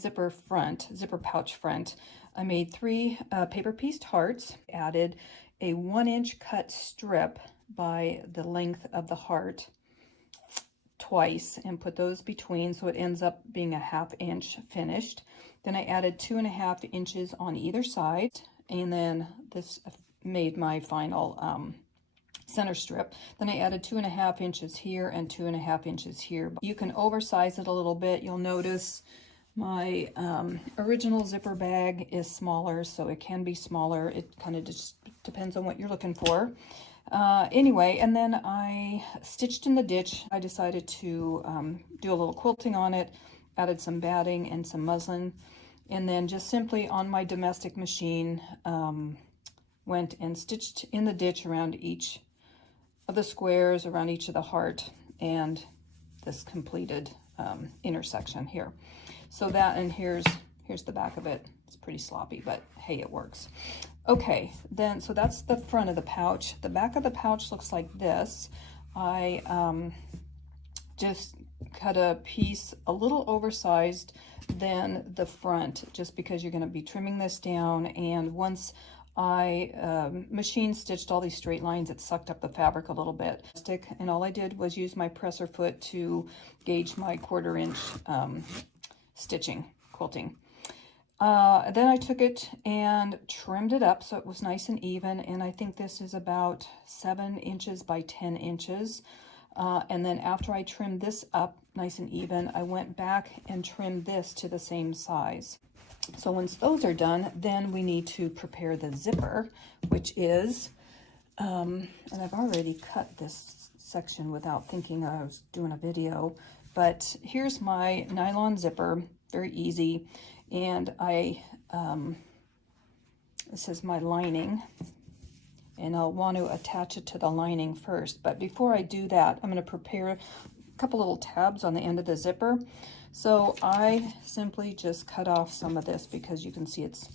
zipper pouch front, I made 3 paper pieced hearts, added a 1-inch cut strip by the length of the heart twice and put those between, so it ends up being a 1/2 inch finished. Then I added 2.5 inches on either side, and then this made my final center strip. Then I added 2.5 inches here and 2.5 inches here. You can oversize it a little bit. You'll notice my original zipper bag is smaller, so it can be smaller. It kind of just depends on what you're looking for. Anyway, and then I stitched in the ditch. I decided to do a little quilting on it, added some batting and some muslin, and then just simply on my domestic machine went and stitched in the ditch around each of the squares, around each of the heart, and this completed intersection here. So that, and here's the back of it. It's pretty sloppy, but hey, it works. Okay, then, so that's the front of the pouch. The back of the pouch looks like this. I just cut a piece a little oversized than the front, just because you're going to be trimming this down, and once I machine stitched all these straight lines, it sucked up the fabric a little bit. And all I did was use my presser foot to gauge my 1/4 inch quilting. Then I took it and trimmed it up so it was nice and even, and I think this is about 7 inches by 10 inches. And then after I trimmed this up nice and even, I went back and trimmed this to the same size. So once those are done, then we need to prepare the zipper, which is, and I've already cut this section without thinking I was doing a video, but here's my nylon zipper, very easy. And this is my lining, and I'll want to attach it to the lining first. But before I do that, I'm going to prepare a couple little tabs on the end of the zipper. So I simply just cut off some of this because you can see it's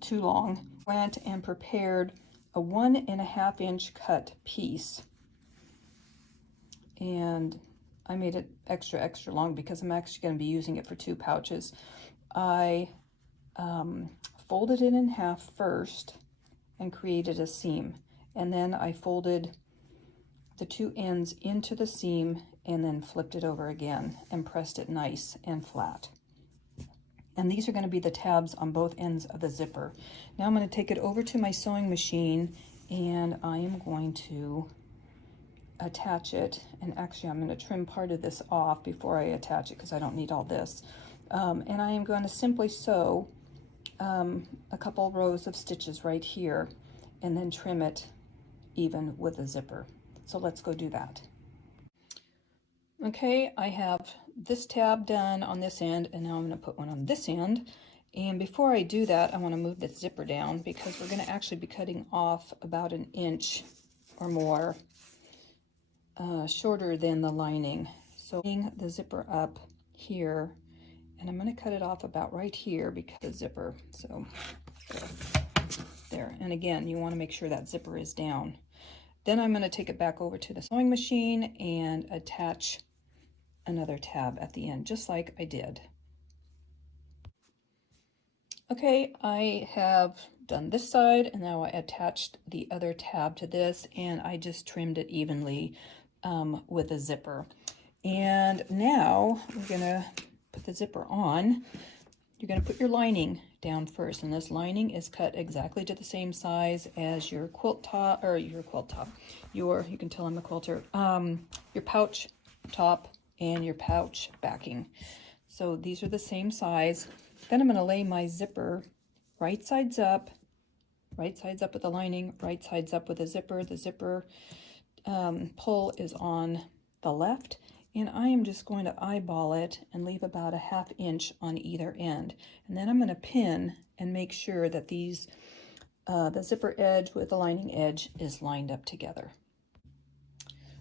too long. Went and prepared a 1.5 inch cut piece, and I made it extra long because I'm actually going to be using it for 2 pouches. I folded it in half first and created a seam, and then I folded the 2 ends into the seam and then flipped it over again and pressed it nice and flat. And these are going to be the tabs on both ends of the zipper. Now I'm going to take it over to my sewing machine, and I am going to attach it. And actually I'm going to trim part of this off before I attach it because I don't need all this. And I am going to simply sew a couple rows of stitches right here and then trim it even with a zipper. So let's go do that. Okay, I have this tab done on this end, and now I'm going to put one on this end. And before I do that, I want to move the zipper down because we're going to actually be cutting off about 1 inch or more shorter than the lining. So the zipper up here, and I'm going to cut it off about right here because the zipper, so there. And again, you want to make sure that zipper is down. Then I'm going to take it back over to the sewing machine and attach another tab at the end, just like I did. Okay, I have done this side, and now I attached the other tab to this, and I just trimmed it evenly with a zipper. And now we're going to put the zipper on. You're going to put your lining down first, and this lining is cut exactly to the same size as your quilt top, or you can tell I'm a quilter, your pouch top and your pouch backing. So these are the same size. Then I'm going to lay my zipper right sides up with the lining, right sides up with the zipper. The zipper pull is on the left, and I am just going to eyeball it and leave about 1/2 inch on either end. And then I'm going to pin and make sure that these, the zipper edge with the lining edge is lined up together.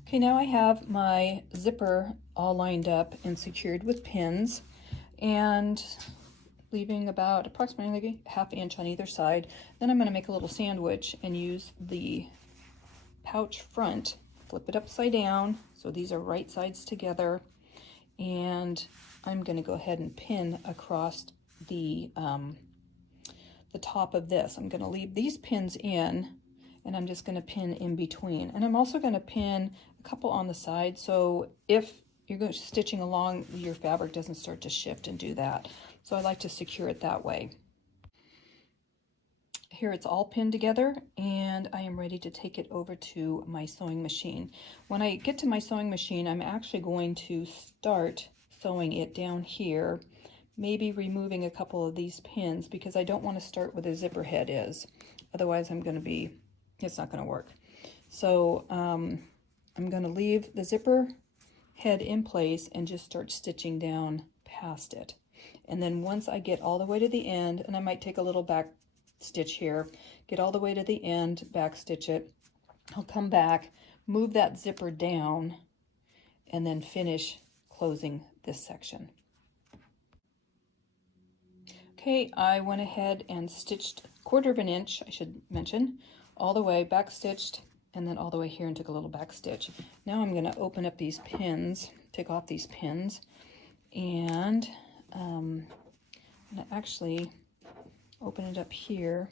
Okay, now I have my zipper all lined up and secured with pins, and leaving about approximately 1/2 inch on either side. Then I'm going to make a little sandwich and use the pouch front, flip it upside down, so these are right sides together, and I'm going to go ahead and pin across the top of this. I'm going to leave these pins in, and I'm just going to pin in between. And I'm also going to pin a couple on the side, so if you're stitching along, your fabric doesn't start to shift and do that. So I like to secure it that way. Here it's all pinned together, and I am ready to take it over to my sewing machine. When I get to my sewing machine, I'm actually going to start sewing it down here, maybe removing a couple of these pins because I don't want to start where the zipper head is. Otherwise it's not going to work. So I'm going to leave the zipper head in place and just start stitching down past it. And then once I get all the way to the end, and I might take a little back stitch here, get all the way to the end, back stitch it, I'll come back, move that zipper down, and then finish closing this section. Okay, I went ahead and stitched 1/4 of an inch, I should mention, all the way, back stitched, and then all the way here and took a little back stitch. Now I'm going to open up these pins, take off these pins, and I'm going to actually open it up here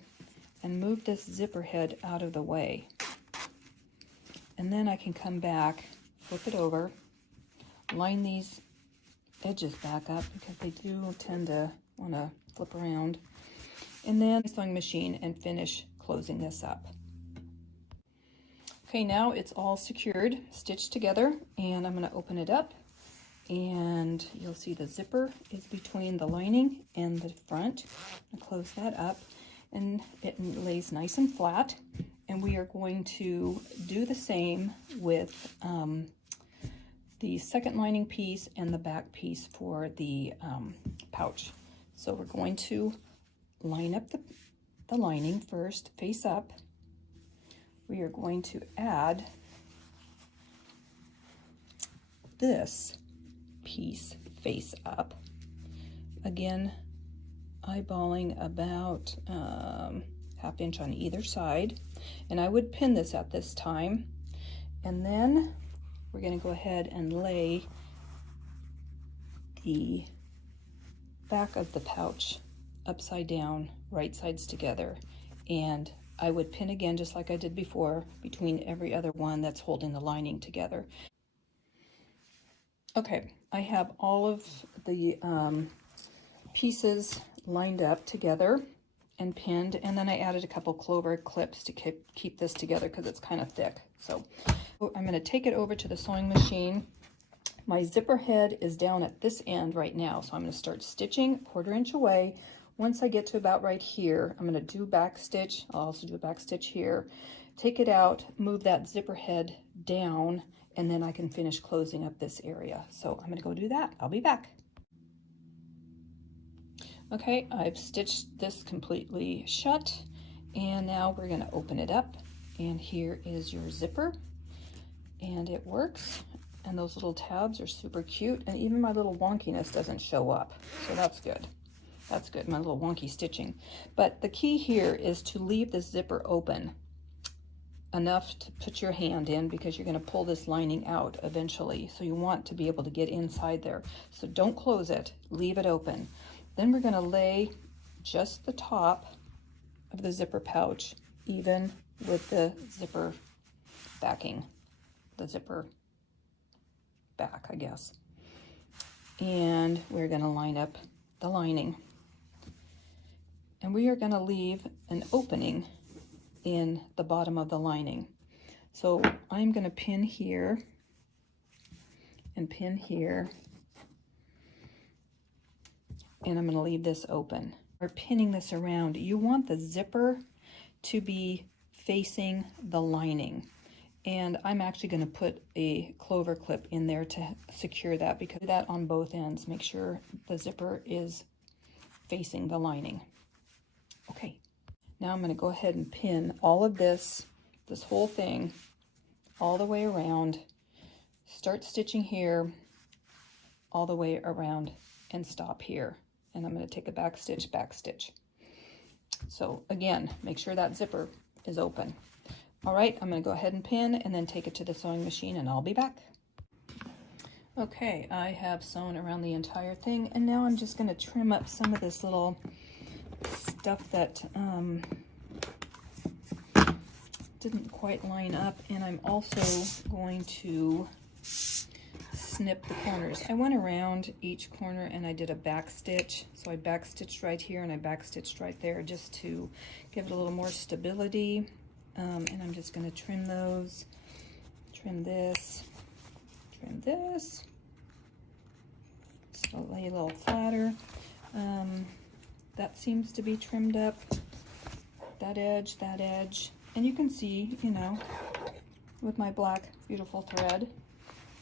and move this zipper head out of the way. And then I can come back, flip it over, line these edges back up because they do tend to want to flip around, and then sewing machine and finish closing this up. Okay, now it's all secured, stitched together, and I'm going to open it up, and you'll see the zipper is between the lining and the front. I'll close that up, and it lays nice and flat. And we are going to do the same with the second lining piece and the back piece for the pouch. So we're going to line up the lining first, face up. We are going to add this piece face up. Again, eyeballing about 1/2 inch on either side. And I would pin this at this time. And then we're going to go ahead and lay the back of the pouch upside down, right sides together. And I would pin again, just like I did before, between every other one that's holding the lining together. Okay, I have all of the pieces lined up together and pinned, and then I added a couple clover clips to keep this together because it's kind of thick. So I'm going to take it over to the sewing machine. My zipper head is down at this end right now, so I'm going to start stitching 1/4 inch away. Once I get to about right here, I'm going to do back stitch. I'll also do a back stitch here. Take it out, move that zipper head down, and then I can finish closing up this area. So I'm going to go do that. I'll be back. Okay, I've stitched this completely shut, and now we're going to open it up, and here is your zipper, and it works, and those little tabs are super cute, and even my little wonkiness doesn't show up, so that's good. That's good, my little wonky stitching. But the key here is to leave the zipper open enough to put your hand in, because you're going to pull this lining out eventually, so you want to be able to get inside there. So don't close it, leave it open. Then we're going to lay just the top of the zipper pouch even with the zipper backing, the zipper back, I guess. And we're going to line up the lining. And we are going to leave an opening in the bottom of the lining. So I'm going to pin here and pin here. And I'm going to leave this open. We're pinning this around. You want the zipper to be facing the lining. And I'm actually going to put a clover clip in there to secure that, because that on both ends, make sure the zipper is facing the lining. Okay, now I'm going to go ahead and pin all of this whole thing, all the way around. Start stitching here, all the way around, and stop here. And I'm going to take a back stitch, back stitch. So again, make sure that zipper is open. All right, I'm going to go ahead and pin and then take it to the sewing machine, and I'll be back. Okay, I have sewn around the entire thing, and now I'm just going to trim up some of this little stuff that didn't quite line up, and I'm also going to snip the corners. I went around each corner and I did a back stitch. So I back stitched right here and I back stitched right there just to give it a little more stability. And I'm just going to trim those, trim this, so lay a little flatter. That seems to be trimmed up, that edge, and you can see, you know, with my black beautiful thread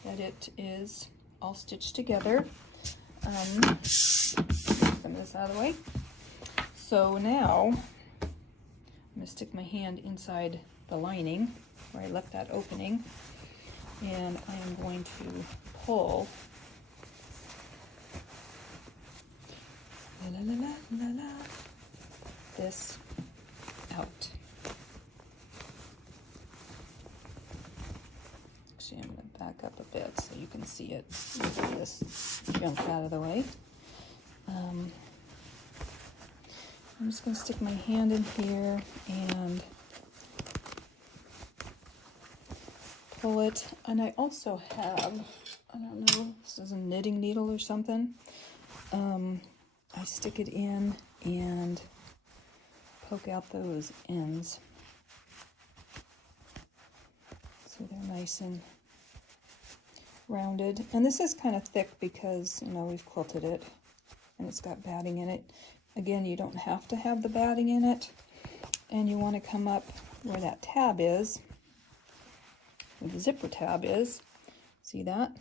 that it is all stitched together. Some of this out of the way. So now I'm going to stick my hand inside the lining where I left that opening, and I am going to pull this out. Actually, I'm going to back up a bit so you can see it. Get this junk out of the way. I'm just going to stick my hand in here and pull it. And I also have, I don't know, this is a knitting needle or something. I stick it in and poke out those ends so they're nice and rounded. And this is kind of thick because, you know, we've quilted it and it's got batting in it. Again, you don't have to have the batting in it, and you want to come up where that tab is, where the zipper tab is. See that?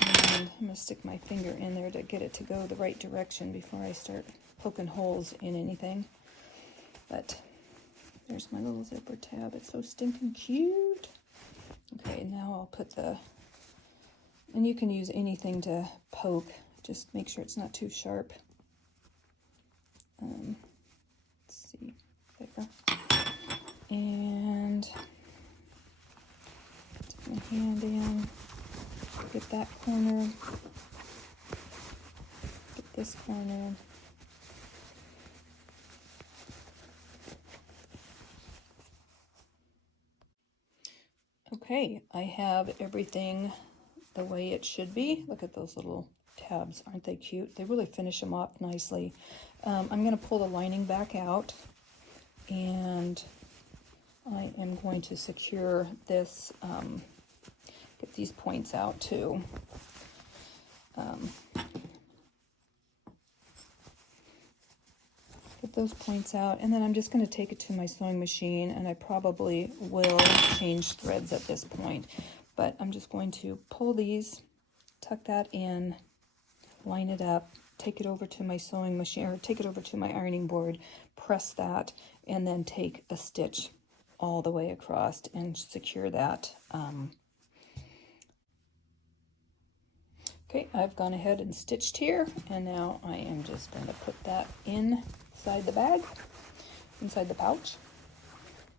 And I'm going to stick my finger in there to get it to go the right direction before I start poking holes in anything. But there's my little zipper tab. It's so stinking cute. Okay, now I'll put the, and you can use anything to poke. Just make sure it's not too sharp. Let's see, there. And stick my hand in, get that corner, get this corner. Okay, I have everything the way it should be. Look at those little tabs, aren't they cute? They really finish them up nicely. I'm going to pull the lining back out, and I am going to secure this, get these points out too. Get those points out, and then I'm just going to take it to my sewing machine, and I probably will change threads at this point. But I'm just going to pull these, tuck that in, line it up, take it over to my sewing machine, or take it over to my ironing board, press that, and then take a stitch all the way across and secure that. Okay, I've gone ahead and stitched here, and now I am just going to put that inside the bag, inside the pouch,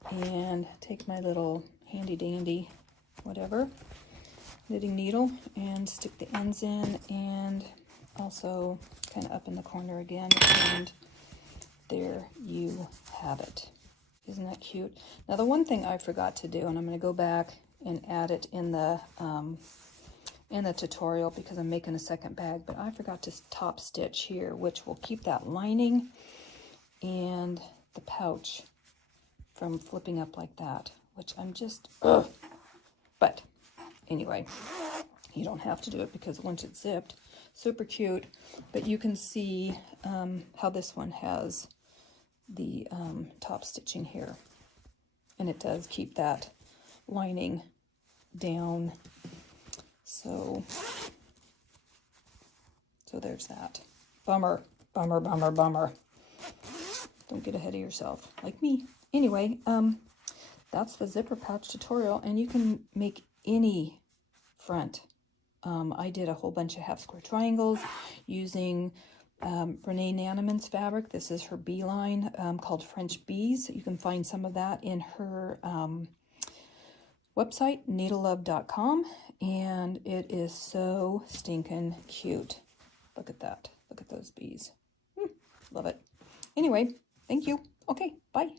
and take my little handy dandy whatever knitting needle and stick the ends in, and also kind of up in the corner again, and there you have it. Isn't that cute? Now the one thing I forgot to do, and I'm going to go back and add it in the tutorial because I'm making a second bag, but I forgot to top stitch here, which will keep that lining and the pouch from flipping up like that, which I'm just, ugh. But anyway, you don't have to do it because once it's zipped, super cute. But you can see how this one has the top stitching here, and it does keep that lining down. So there's that. Bummer. Don't get ahead of yourself like me. Anyway, that's the zipper pouch tutorial, and you can make any front. I did a whole bunch of half square triangles using Renee Naniman's fabric. This is her bee line called French Bees. You can find some of that in her website, needlelove.com, and it is so stinking cute. Look at that. Look at those bees. Love it. Anyway, thank you. Okay, bye.